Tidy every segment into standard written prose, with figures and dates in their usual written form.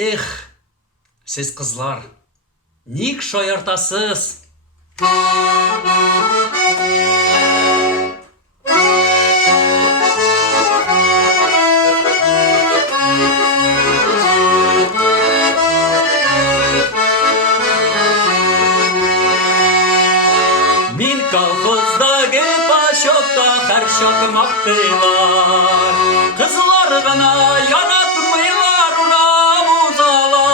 Eh, siz kızlar, ник şayartasız? Min kolxozdagi paşokta her şokmaktılar. Kızlar gana yaratmaylar ramuzalar.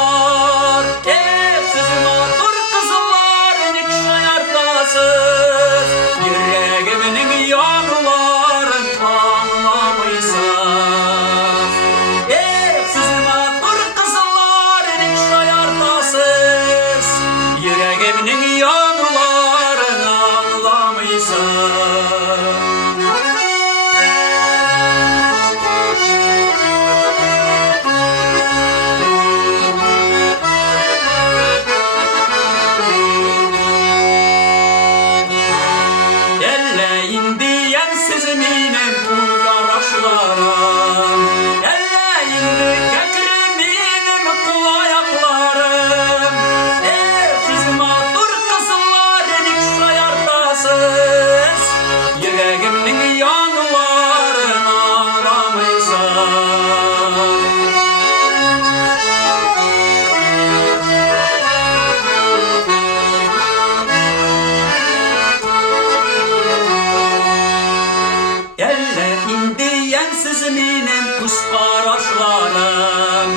Siz matur kızlar nik şayartasız. Yüreğimnin yanıların anlamaysız. Siz matur kızlar nik şayartasız. Yüreğimnin yanıların anlamaysız. Siz minin kuş qarashlarım